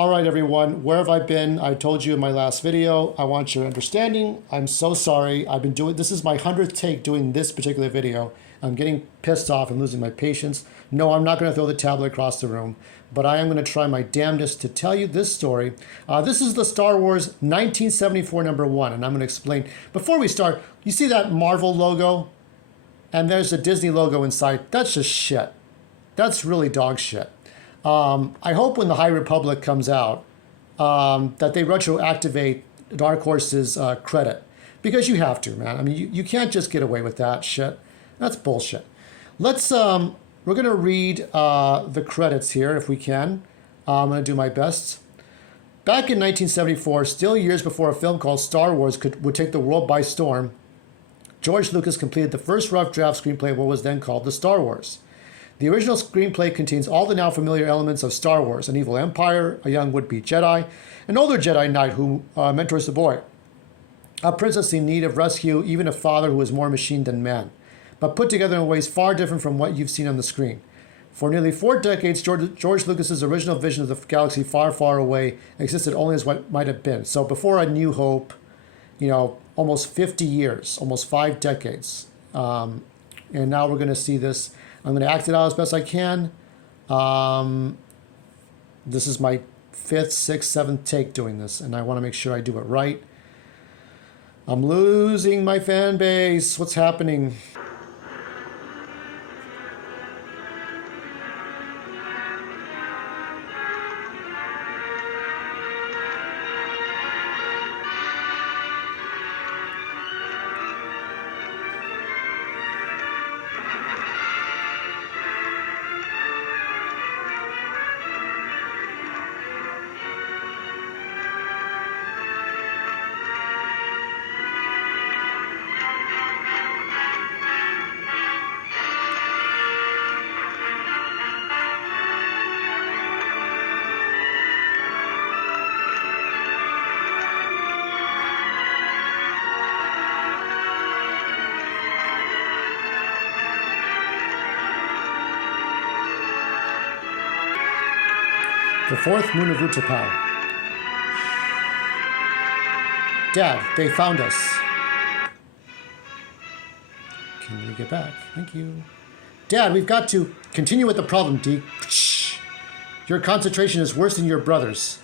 All right, everyone, where have I been? I told you in my last video, I want your understanding. I'm so sorry. This is my 100th take doing this particular video. I'm getting pissed off and losing my patience. No, I'm not going to throw the tablet across the room, but I am going to try my damnedest to tell you this story. This is the Star Wars 1974 #1, and I'm going to explain. Before we start, you see that Marvel logo? And there's the Disney logo inside. That's just shit. That's really dog shit. I hope when the High Republic comes out that they retroactivate Dark Horse's credit. Because you have to, man. I mean, you can't just get away with that shit. That's bullshit. Let's, we're going to read the credits here if we can. I'm going to do my best. Back in 1974, still years before a film called Star Wars would take the world by storm, George Lucas completed the first rough draft screenplay of what was then called the Star Wars. The original screenplay contains all the now familiar elements of Star Wars: an evil empire, a young would-be Jedi, an older Jedi Knight who mentors the boy, a princess in need of rescue, even a father who is more machine than man, but put together in ways far different from what you've seen on the screen. For nearly 4 decades, George Lucas's original vision of the galaxy far, far away existed only as what might have been. So before A New Hope, you know, almost 50 years, almost 5 decades. And now we're going to see this. I'm going to act it out as best I can. This is my 5th, 6th, 7th take doing this, and I want to make sure I do it right. I'm losing my fan base. What's happening? The 4th moon of Utapau. Dad, they found us. Can we get back? Thank you. Dad, we've got to continue with the problem, Deke. Your concentration is worse than your brother's.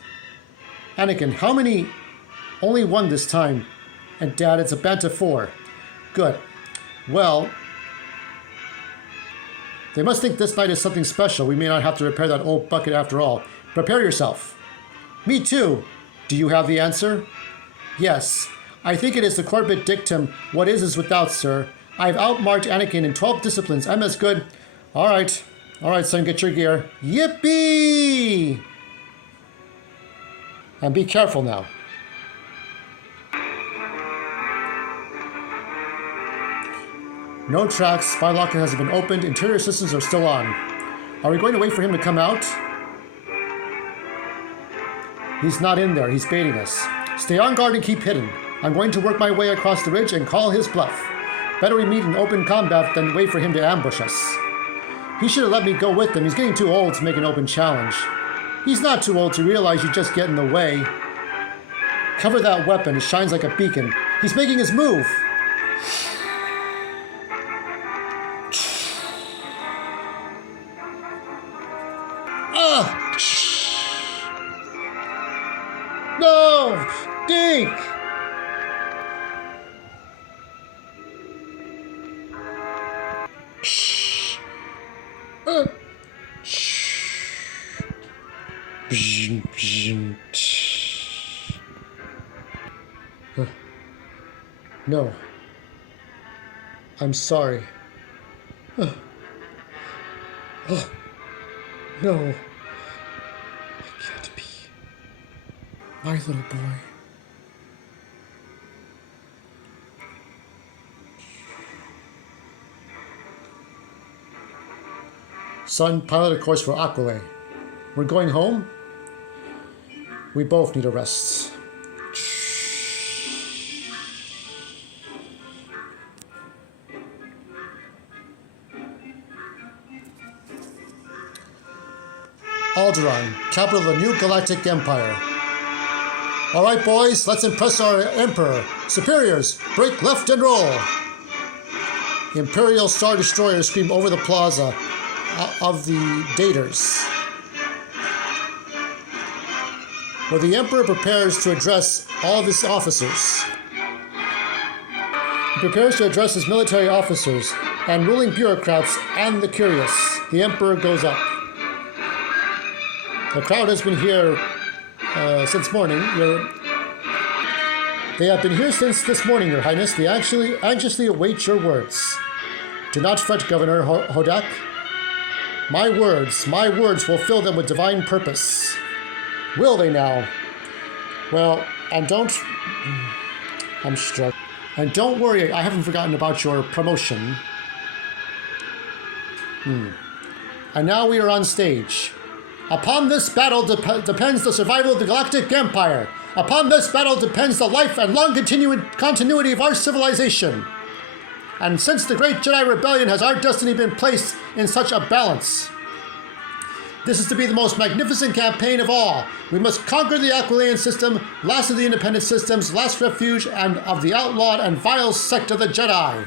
Anakin, how many? Only 1 this time. And Dad, it's a banta 4. Good. Well, they must think this night is something special. We may not have to repair that old bucket after all. Prepare yourself. Me too. Do you have the answer? Yes. I think it is the Corbett dictum, what is without, sir. I've outmarked Anakin in 12 disciplines. I'm as good. All right, son, get your gear. Yippee! And be careful now. No tracks. Spy locker hasn't been opened. Interior systems are still on. Are we going to wait for him to come out? He's not in there. He's baiting us. Stay on guard and keep hidden. I'm going to work my way across the ridge and call his bluff. Better we meet in open combat than wait for him to ambush us. He should have let me go with him. He's getting too old to make an open challenge. He's not too old to realize you just get in the way. Cover that weapon. It shines like a beacon. He's making his move. Ugh! No! Deke! No. I'm sorry. Oh, no. I can't be. My little boy. Son, pilot a course for Aqualay. We're going home? We both need a rest. Alderaan, capital of the new galactic empire. All right, boys, let's impress our Emperor. Superiors, break left and roll. Imperial Star Destroyers scream over the plaza of the Daters, where the Emperor prepares to address all of his officers. He prepares to address his military officers and ruling bureaucrats and the curious. The Emperor goes up. The crowd has been here since morning. They have been here since this morning, Your Highness. They actually anxiously await your words. Do not fret, Governor Hodak. My words will fill them with divine purpose. Will they now? Well, and don't... I'm struck. And don't worry, I haven't forgotten about your promotion. And now we are on stage. Upon this battle depends the survival of the Galactic Empire. Upon this battle depends the life and long continuity of our civilization. And since the Great Jedi Rebellion has our destiny been placed in such a balance, this is to be the most magnificent campaign of all. We must conquer the Aquilian system, last of the independent systems, last refuge and of the outlawed and vile sect of the Jedi.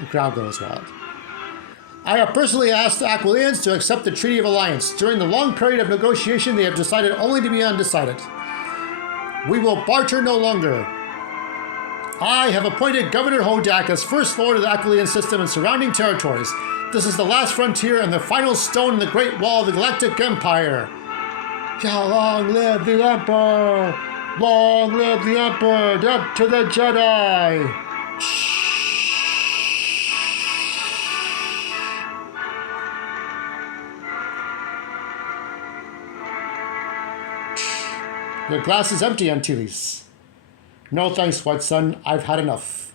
The crowd goes wild. I have personally asked the Aquilians to accept the Treaty of Alliance. During the long period of negotiation, they have decided only to be undecided. We will barter no longer. I have appointed Governor Hodak as First Lord of the Aquilian system and surrounding territories. This is the last frontier and the final stone in the Great Wall of the Galactic Empire. Long live the Emperor! Long live the Emperor! Death to the Jedi! Your glass is empty, Antilles. No thanks, White Sun. I've had enough.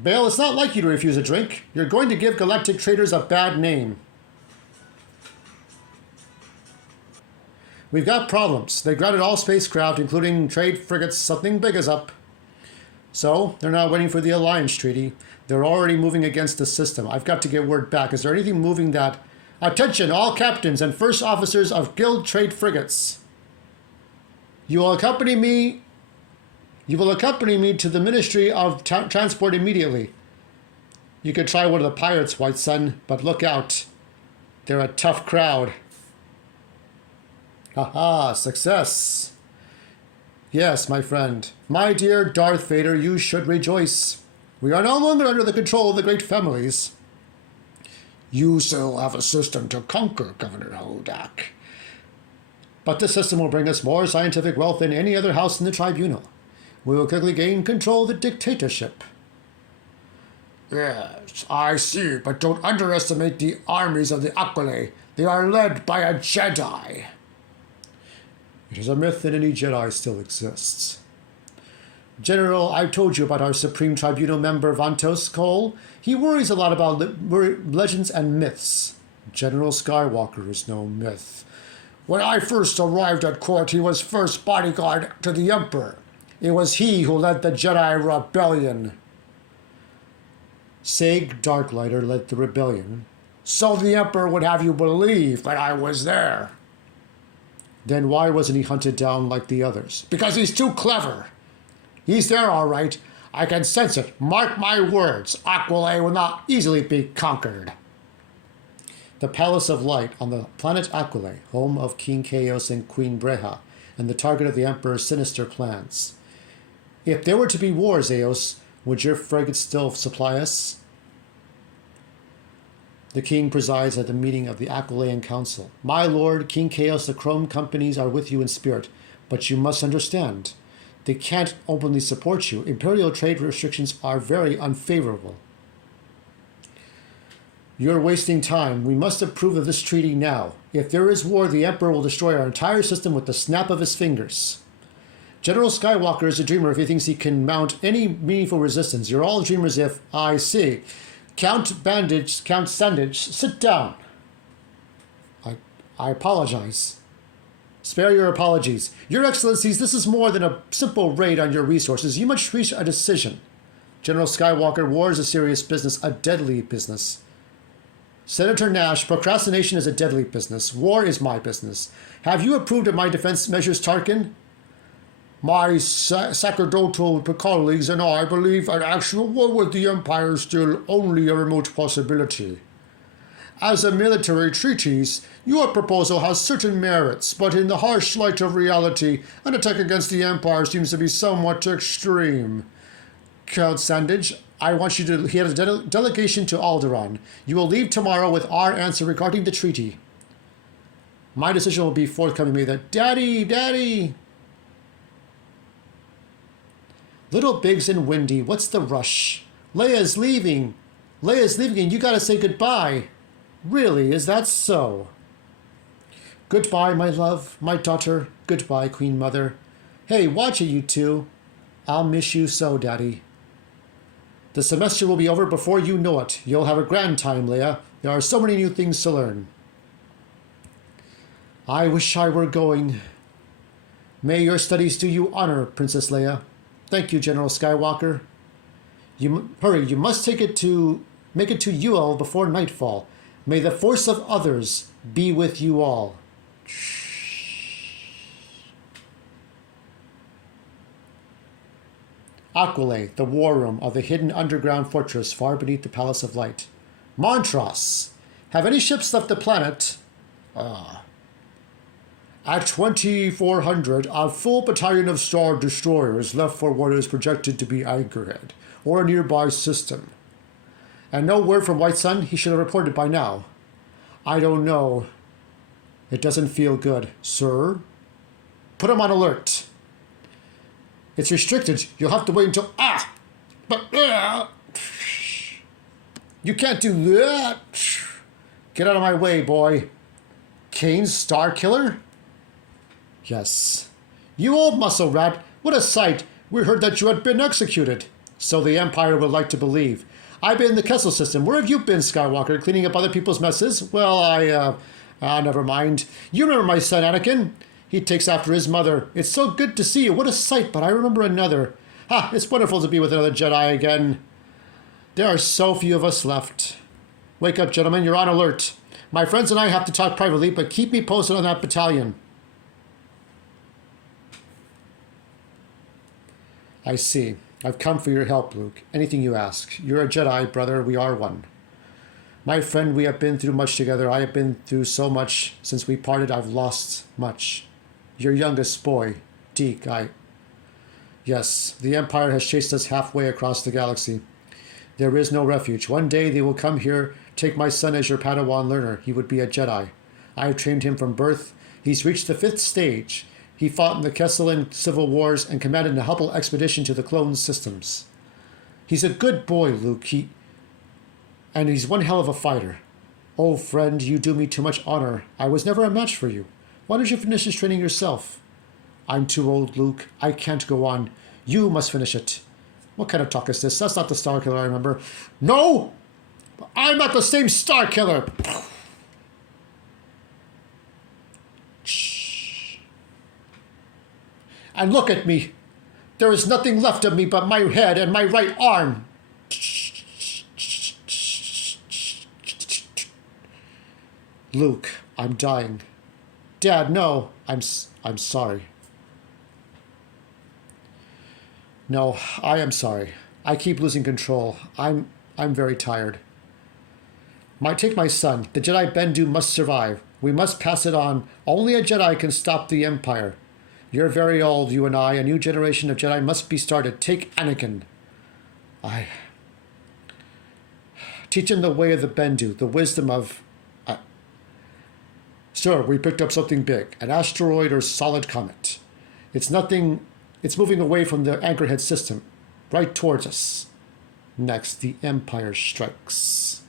Bail, it's not like you to refuse a drink. You're going to give galactic traders a bad name. We've got problems. They grounded all spacecraft, including trade frigates. Something big is up. So, they're now waiting for the Alliance Treaty. They're already moving against the system. I've got to get word back. Is there anything moving that... Attention, all captains and first officers of Guild trade frigates. You will accompany me to the Ministry of Transport immediately. You could try one of the pirates, White Sun, but look out. They're a tough crowd. Haha, success. Yes, my friend. My dear Darth Vader, you should rejoice. We are no longer under the control of the great families. You still have a system to conquer, Governor Hodak. But this system will bring us more scientific wealth than any other house in the tribunal. We will quickly gain control of the dictatorship. Yes, I see, but don't underestimate the armies of the Aquile. They are led by a Jedi. It is a myth that any Jedi still exists. General, I've told you about our Supreme Tribunal member Vantos Cole. He worries a lot about legends and myths. General Skywalker is no myth. When I first arrived at court, he was first bodyguard to the Emperor. It was he who led the Jedi Rebellion. Sag Darklighter led the rebellion. So the Emperor would have you believe that I was there. Then why wasn't he hunted down like the others? Because he's too clever. He's there, all right. I can sense it. Mark my words. Aquile will not easily be conquered. The Palace of Light on the planet Aquile, home of King Chaos and Queen Breha, and the target of the Emperor's sinister plans. If there were to be war, Zeos, would your frigates still supply us? The king presides at the meeting of the Aquilean Council. My lord, King Chaos, the Chrome companies are with you in spirit, but you must understand, they can't openly support you. Imperial trade restrictions are very unfavorable. You're wasting time. We must approve of this treaty now. If there is war, the Emperor will destroy our entire system with the snap of his fingers. General Skywalker is a dreamer if he thinks he can mount any meaningful resistance. You're all dreamers if I see. Count Sandage, sit down. I apologize. Spare your apologies. Your Excellencies, this is more than a simple raid on your resources. You must reach a decision. General Skywalker, war is a serious business, a deadly business. Senator Nash, procrastination is a deadly business. War is my business. Have you approved of my defense measures, Tarkin? My sacerdotal colleagues and I believe an actual war with the Empire is still only a remote possibility. As a military treatise, your proposal has certain merits, but in the harsh light of reality, an attack against the Empire seems to be somewhat extreme. Count Sandage, I want you to head a delegation to Alderaan. You will leave tomorrow with our answer regarding the treaty. My decision will be forthcoming. May that Daddy, Daddy. Little Biggs and Windy, what's the rush? Leia's leaving. Leia's leaving and you gotta say goodbye. Really, is that so? Goodbye, my love, my daughter. Goodbye, Queen Mother. Hey, watch it, you two. I'll miss you so, Daddy. The semester will be over before you know it. You'll have a grand time, Leia. There are so many new things to learn. I wish I were going. May your studies do you honor, Princess Leia. Thank you, General Skywalker. Hurry, you must make it to Ewell before nightfall. May the force of others be with you all. Aquile, the war room of the hidden underground fortress far beneath the Palace of Light. Montross, have any ships left the planet? At 2400, a full battalion of Star Destroyers left for what is projected to be Anchorhead, or a nearby system. And no word from White Sun? He should have reported by now. I don't know. It doesn't feel good. Sir? Put him on alert. It's restricted. You'll have to wait until... You can't do that. Get out of my way, boy. Kane's Star Killer? Yes. You old muscle rat. What a sight. We heard that you had been executed. So the Empire would like to believe. I've been in the Kessel system. Where have you been, Skywalker? Cleaning up other people's messes? Well, never mind. You remember my son, Anakin? He takes after his mother. It's so good to see you. What a sight, but I remember another. It's wonderful to be with another Jedi again. There are so few of us left. Wake up, gentlemen. You're on alert. My friends and I have to talk privately, but keep me posted on that battalion. I see. I've come for your help, Luke. Anything you ask. You're a Jedi, brother. We are one. My friend, we have been through much together. I have been through so much. Since we parted, I've lost much. Your youngest boy, Deke, Yes, the Empire has chased us halfway across the galaxy. There is no refuge. One day they will come here. Take my son as your Padawan learner. He would be a Jedi. I have trained him from birth. He's reached the 5th stage. He fought in the Kesselan civil wars and commanded a Hubble expedition to the clone systems. He's a good boy, Luke. And he's one hell of a fighter. Oh, friend, you do me too much honor. I was never a match for you. Why don't you finish this training yourself? I'm too old, Luke. I can't go on. You must finish it. What kind of talk is this? That's not the Star Killer I remember. No! I'm not the same Star Killer! And look at me. There is nothing left of me but my head and my right arm. Luke, I'm dying. Dad, no. I'm sorry. No, I am sorry. I keep losing control. I'm very tired. Take my son. The Jedi Bendu must survive. We must pass it on. Only a Jedi can stop the Empire. You're very old, you and I. A new generation of Jedi must be started. Take Anakin. Teach him the way of the Bendu, the wisdom of... Sir, we picked up something big. An asteroid or solid comet. It's moving away from the Anchorhead system. Right towards us. Next, the Empire strikes.